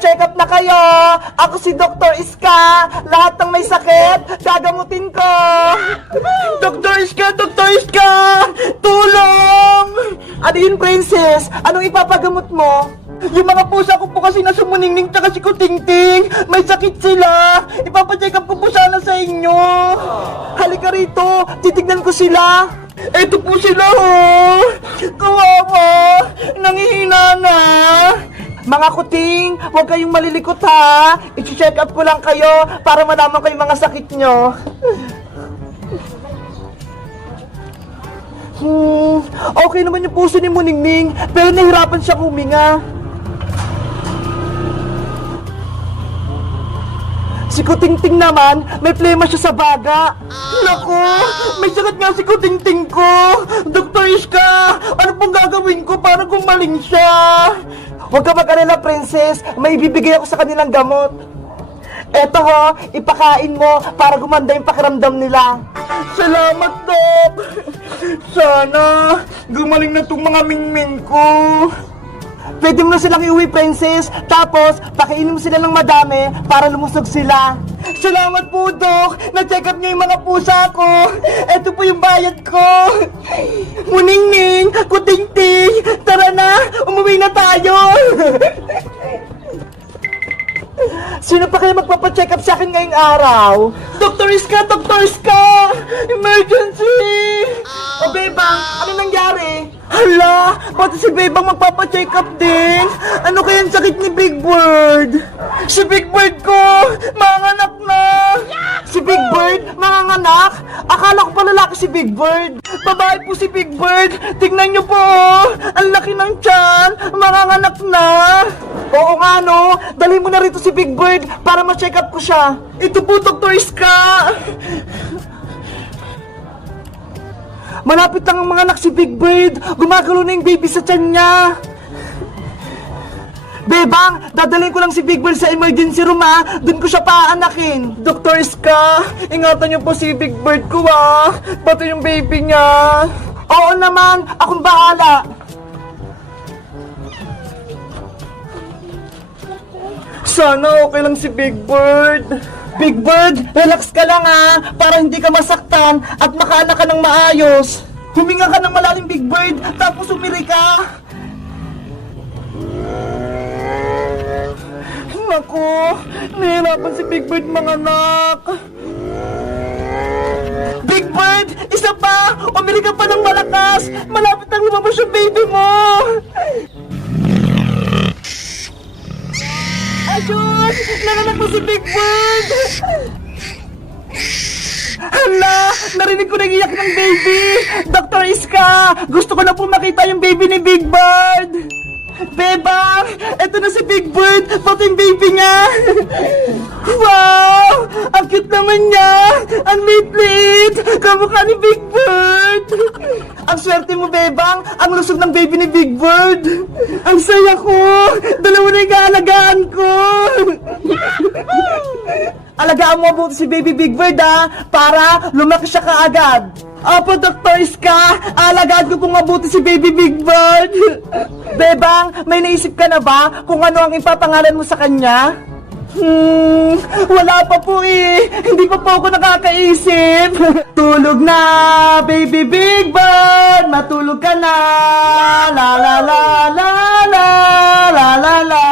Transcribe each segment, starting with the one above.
magpa-check up na kayo. Ako si Dr. Iska. Lahat ng may sakit, gagamutin ko. Dr. Iska! Dr. Iska! Tulong! Ano yun, Princess? Anong ipapagamot mo? Yung mga pusa ko po kasi nasa Muningning tsaka si Kutingting. May sakit sila. Ipapacheck up ko po sana sa inyo. Halika rito. Titignan ko sila. Eto po sila, oh. Kawawa. Nangihina na. Mga kuting, huwag kayong malilikot, ha. I-check up ko lang kayo para malaman ko yung mga sakit nyo. Okay naman yung puso ni Muningning, pero nahirapan siya huminga. Si Kutingting naman, may plema siya sa baga. Naku, may sakit nga si Kutingting ko. Dr. Iska, ano pong gagawin ko para gumaling siya? Huwag ka mag-alala, Princess. May ibibigay ako sa kanilang gamot. Eto ho, ipakain mo para gumanda yung pakiramdam nila. Salamat, Dok. Sana gumaling na itong mga mingming ko. Pwede mo na silang iuwi, Princess. Tapos, pakainin mo sila ng madami para lumusog sila. Salamat po, Dok. Na-check up niyo yung mga pusa ko. Ito po yung bayad ko. Muningning, Kutingting, tara na. Umuwi na tayo. Sino pa kaya magpapacheck up sa akin ngayong araw? Dr. Iska! Dr. Iska! Emergency! O, Bebang, ano nangyari? Hala! Pati si Bebang magpapacheck up din! Ano kaya ang sakit ni Big Bird? Si Big Bird ko! Manganak na! Si Big Bird? Manganganak? Akala ko pa lalaki si Big Bird! Babae po si Big Bird! Tingnan niyo po! Ang laki ng tiyan! Manganganak na! Oo nga, no? Dali mo na rito si Big Bird para ma-check up ko siya. Ito po, Dr. Iska! Malapit lang ang mga anak si Big Bird. Gumagalo na yung baby sa tiyan niya. Bebang, dadalhin ko lang si Big Bird sa emergency room, ha? Doon ko siya paanakin. Dr. Iska, ingatan niyo po si Big Bird ko, ha? Pati yung baby niya. Oo naman, akong bahala. Sana okay lang si Big Bird. Big Bird, relax ka lang, ha, para hindi ka masaktan at makaanak ka ng maayos. Huminga ka ng malalim, Big Bird, tapos umiri ka. Naku, nahihirapan si Big Bird, mga anak. Big Bird, isa pa! Umiri ka pa ng malakas! Malapit nang lumabas yung baby mo! Ayun! Nanganak mo si Big Bird! Hala! Narinig ko nang iyak ng baby! Dr. Iska! Gusto ko na po makita yung baby ni Big Bird! Bebang! Eto na si Big Bird! Pati yung baby niya! Wow! Ang cute naman niya! Ang liit-liit! Kamukha ni Big Bird! Ang swerte mo, Bebang! Ang lusog ng baby ni Big Bird! Ang saya ko! Dalawa na yung kaalagaan ko! Alagaan mo mabuti si baby Big Bird, ha? Para lumaki siya kaagad! Opo, Dr. Iska! Alagaan ko kung mabuti si baby Big Bird! Bebang, may naisip ka na ba kung ano ang ipapangalan mo sa kanya? Wala pa po eh. Hindi pa po ako nakakaisip. Tulog na, baby Big Bird. Matulog ka na. La la la la la la la la.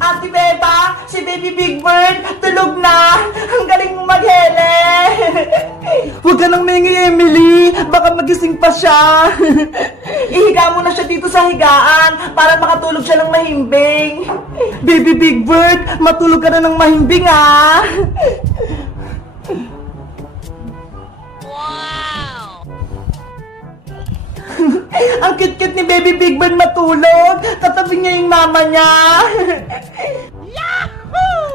Ate Beba, si baby Big Bird, tulog na. Ang galing mo maghele. Huwag ka nang maingi, Emily. Baka magising pa siya. Ihiga mo na siya dito sa higaan para makatulog siya ng mahimbing. Baby Big Bird, matulog ka na ng mahimbing, ha? Wow! Ang cute-cute ni Baby Big Bird matulog. Katabi niya yung mama niya.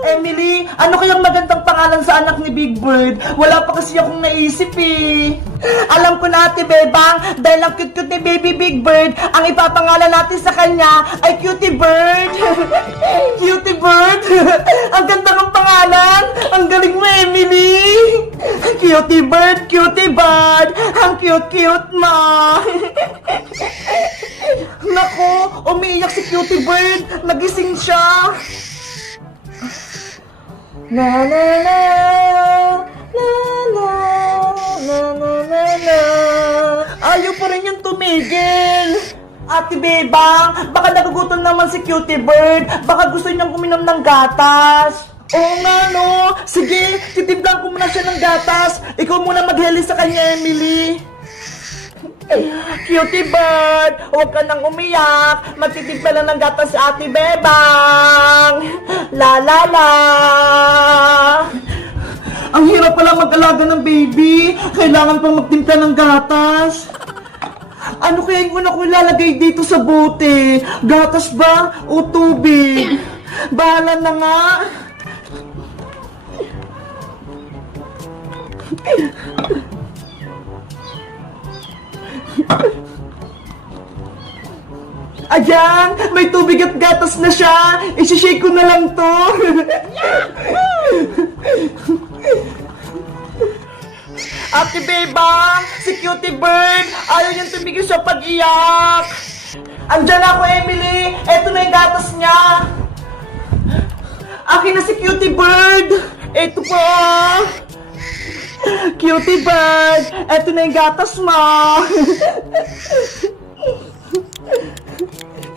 Emily, ano kayang magandang pangalan sa anak ni Big Bird? Wala pa kasi akong naisip eh. Alam ko na, Ate Bebang, dahil ang cute-cute ni Baby Big Bird, ang ipapangalan natin sa kanya ay Cutie Bird. Cutie Bird? Ang ganda ng pangalan. Ang galing mo, Emily. Cutie Bird, Cutie Bird. Ang cute-cute mo. Naku, umiiyak si Cutie Bird. Nagising siya. Na na na na na na na na na. Ayaw pa rin yung tumigil. Ate Bebang, baka nagugutom naman si Cutie Bird. Baka gusto niyang uminom ng gatas. Oo nga no. Sige, titimplan ko muna siya ng gatas. Ikaw muna magheli sa kanya, Emily. Cutie Bird, huwag ka nang umiyak. Magtitimpla lang ng gatas si Ate Bebang. La la la. Ang hirap pala mag-alaga ng baby. Kailangan pang magtimpla ng gatas. Ano kaya yung una ko ilalagay dito sa bote? Gatas ba o tubig? Bahala na nga. Ayan! May tubig at gatas na siya! Isishake ko na lang to! Ate Bebang! Si Cutie Bird! Ayaw niyang tumigil sa pag-iyak! Andyan ako, Emily! Eto na yung gatas niya! Akin na si Cutie Bird! Eto po! Cutie Bird! Eto na yung gatas mo!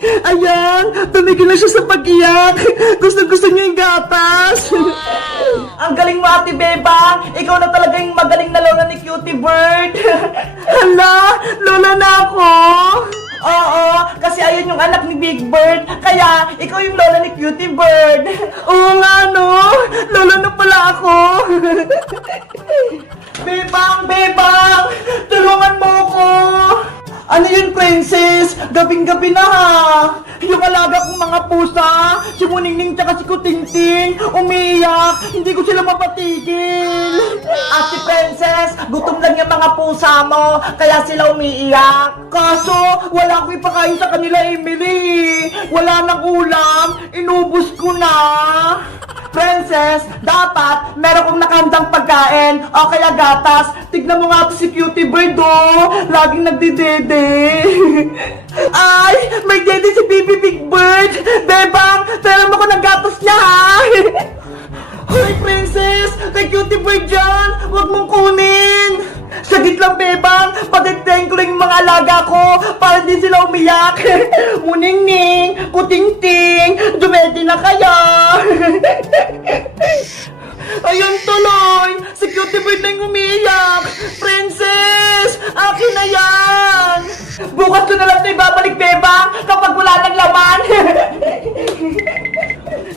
Ayan! Tumigil na siya sa pag-iyak! Gusto niya yung gatas! Ang galing mo, Ate Bebang! Ikaw na talaga yung magaling na lola ni Cutie Bird! Hala! Lola na ako! Oo, kasi ayun yung anak ni Big Bird, kaya ikaw yung lola ni Cutie Bird! Oo nga, no? Lola na pala ako! Bebang! Bebang! Tulungan mo ako! Ano yun, Princess? Gabing-gabi na ha! Yung alaga kong mga pusa, si Muningning tsaka si Kutingting, umiiyak, hindi ko sila mapatigil. At si Princess, gutom lang yung mga pusa mo, kaya sila umiiyak. Kaso, wala akong ipakain sa kanila, Emily. Wala nang ulam, inubos ko na. Princess, dapat meron kong nakahandang pagkain o kaya gatas. Tignan mo nga to si Cutie Bird, oh. Laging nagdidede. Ay, may dede si Baby Big Bird. Bebang, tira mo ko ng gatas niya, ha? Hoy, Princess, kay Cutie Bird dyan. Huwag mong kunin. Sagit lang, Bebang. Patiteng ko lang yung mga alaga ko para hindi sila umiyak. Muningning, Kutingting, dumedi na kaya. Ayun tuloy, si Cutie Bird na yung umiiyak. Princess, akin na yan. Bukas ko na lang ito ibabalik, Bebang, kapag wala ng laman.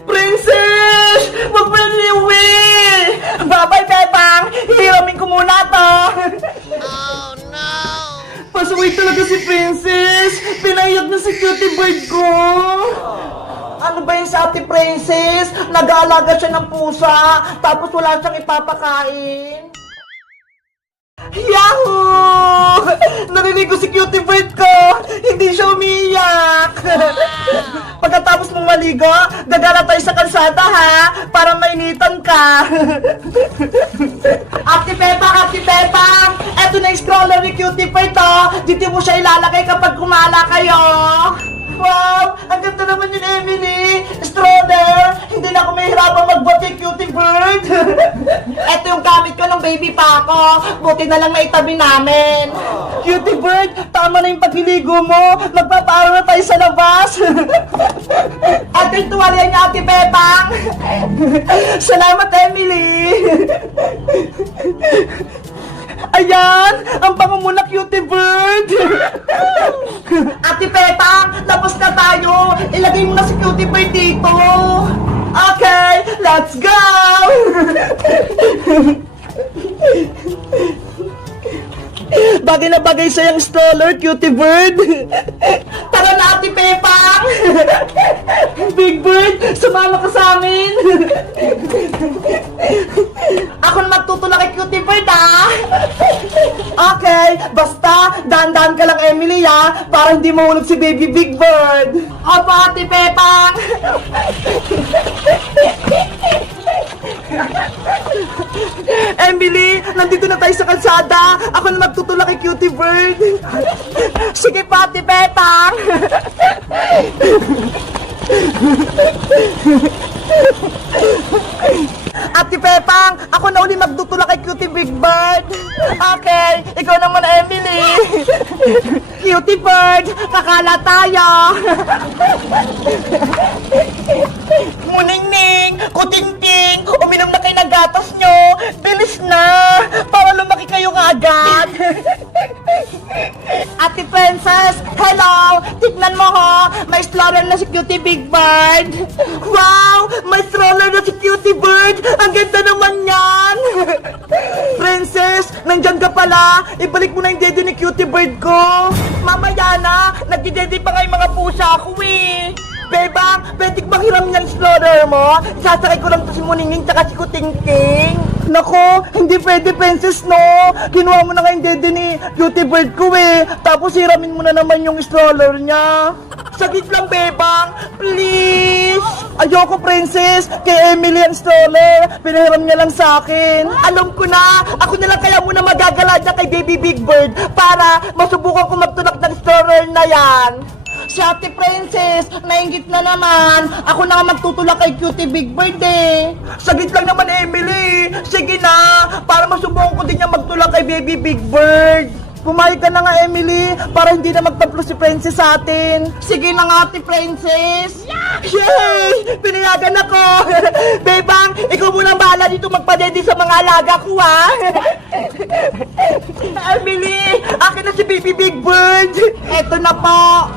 Princess, wag mo na iuwi. Bye-bye, Bebang. Hihiramin ko muna to. Oh, no. Pasaway talaga si Princess. Pinaiyak na si Cutie Bird ko. Ano ba yun sa Ate Princess? Nag-aalaga siya ng pusa, tapos wala siyang ipapakain. Yahoo! Narinig ko si Cutie Bird ko! Hindi siya umiiyak! Pagkatapos mong maligo, gagala tayo sa kalsada, ha? Para mainitan ka! Ate Pepang! Eto na yung stroller ni Cutie Bird, oh! Dito mo siya ilalagay kapag kumala kayo! Wow! Ang ganda naman yun, Emily! Stroller! Hindi na ako mahihirapang magbuhat kay Cutie Bird! Ito yung gamit ko nung baby pa ako. Buti na lang naitabi namin. Cutie Bird, tama na yung pagliligo mo. Magpapaaro na tayo sa labas. Ito yung tuwalya niya, Ate Bebang. Salamat, Emily. Ayan! Ang bango mo na, Cutie Bird! Ate Pepang, tapos na tayo! Ilagay mo na si Cutie Bird dito! Okay, let's go! Bagay na bagay sa yung stroller, Cutie Bird! Tara na, Ate Pepang! Big Bird, sumama ka sa amin! Ako na magtutulak kay Cutie Bird, ah! Okay, basta, dahan-dahan ka lang, Emily, ah, para hindi mahulog si Baby Big Bird. Opo, Ate Pepang! Emily, nandito na tayo sa kalsada. Ako na magtutulak kay Cutie Bird. Sige pa, Ate Pepang! Okay, ikaw naman, Emily. Cutie bird, kakala tayo. Muningning, kutingting, uminom na kayo ng gatas nyo. Bilis na, para lumaki kayo agad. Ate Princess, hello! Tignan mo ho, may stroller na si Cutie Big Bird. Wow! May stroller na si Cutie Bird! Ang ganda naman yan! Princess, nandyan ka pala. Ibalik mo na yung dede ni Cutie Bird ko. Mamaya na, nagdidede pa nga yung mga pusa ko eh. Bebang, pwede bang hiram niyan stroller mo? Sasakay ko lang to si Muningning tsaka si Kutingting. Nako, hindi pwede, Princess, no? Kinuha mo na nga yung dede ni Cutie Bird ko eh. Tapos hiramin mo na naman yung stroller niya. Saglit lang, Bebang. Please. Ayoko, Princess. Kay Emily ang stroller. Pinahiram niya lang sa akin. Alam ko na. Ako na lang kaya muna magagala niya kay Baby Big Bird para masubukan ko magtulak ng stroller na yan. Si Ate Princess, nainggit na naman. Ako na nga magtutulak kay Cutie Big Bird eh. Saglit lang naman, Emily. Sige na, para masubukan ko din niya magtulak kay Baby Big Bird. Pumayag ka na nga, Emily, para hindi na magtaplo si Princess sa atin. Sige na nga, Ate Princess. Yay! Pinayagan ako. Bebang, ikaw muna bahala dito magpadede sa mga alaga ko, ha? Emily, akin na si Baby Big Bird. Eto na po.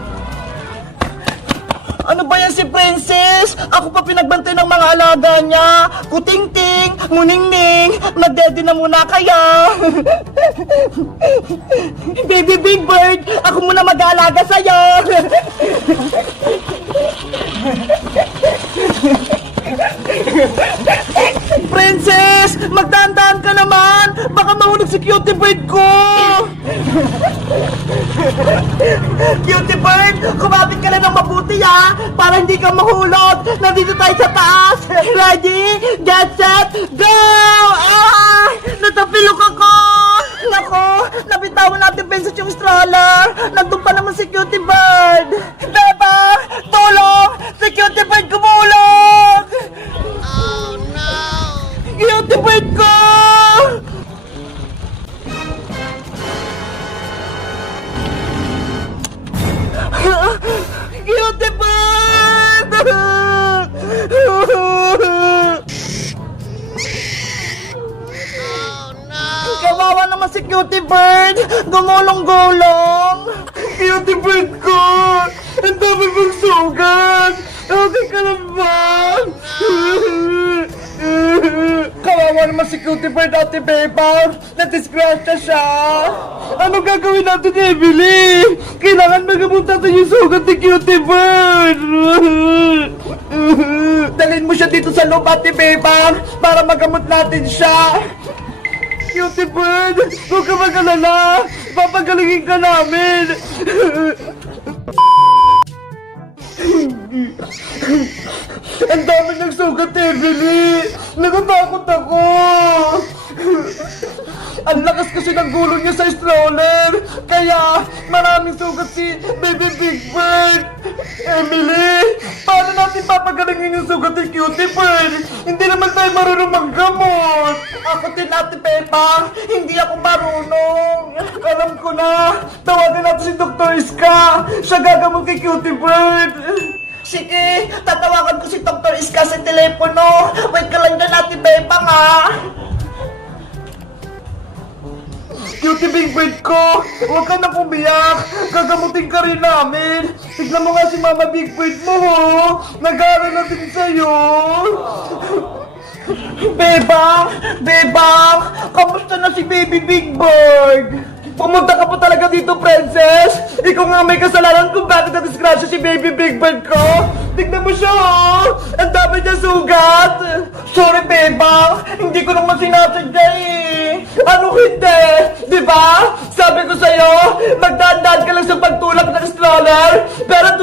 Ano ba yan si Princess? Ako pa pinagbantay ng mga alaga niya. Kutingting, Muningning, magdede na muna kaya. Baby Big Bird, ako muna mag-aalaga sa'yo. Princess, magdaan-daan ka naman. Baka mahulog si Cutie Bird ko. Cutie Bird, kumapit ka na ng mabuti ha, para hindi ka mahulog. Nandito tayo sa taas. Ready, get set, go! Ah! Natapilok ako! Nako, nabitawan natin Princess yung stroller. Nandun pa naman si Cutie Bird. Beba, tulong! Si Cutie Bird gumulog! Oh no! Cutie Bird ko! Cutie Bird! Kawawa naman si Cutie Bird! Gumulong-gulong! Cutie Bird ko! Ang dami mong sugat! Okay ka lang ba? Kawawa naman si Cutie Bird, Ate Beba! Nadisgrasya siya! Anong gagawin natin, Emily? Kailangan magamunta natin yung sugat ni Cutie Bird! Dalhin mo siya dito sa loob, Ate Beba, para magamot natin siya! Cutie Bird, huwag ka mag-alala! Papagalingin ka namin! Ang dami ng sugat, Emily! Natatakot ako! Ang lakas kasi ng gulong niya sa stroller! Kaya maraming sugat si Baby Big Bird! Emily! Paano natin papagalingin yung sugat ni Cutie Bird? Hindi naman tayo marunong maggamot! Ako din, Ate Peppa! Hindi ako marunong! Alam ko na! Tawagan natin si Dr. Iska! Siya gagamot kay Cutie Bird! Sige, tatawagan ko si Dr. Iska sa telepono. Wait ka lang dyan, Ate Beba, nga. Cutie Big Bird ko, huwag ka na umiyak. Gagamutin ka rin namin. Tignan mo nga si Mama Big Bird mo, ho. Nag-aaral na din sa'yo. Bebang! Bebang! Kamusta na si Baby Big Bird? Pumunta ka pa talaga dito, Princess! Ikaw nga may kasalanan kung bakit na-disgrasya si Baby Big Bird ko! Tignan mo siya, oh! Ang dami niya sugat! Sorry, Bebang! Hindi ko naman sinasadya eh! Ano hindi? Diba? Sabi ko sa'yo, magdaan-daan ka lang sa pagtulak ng stroller, pero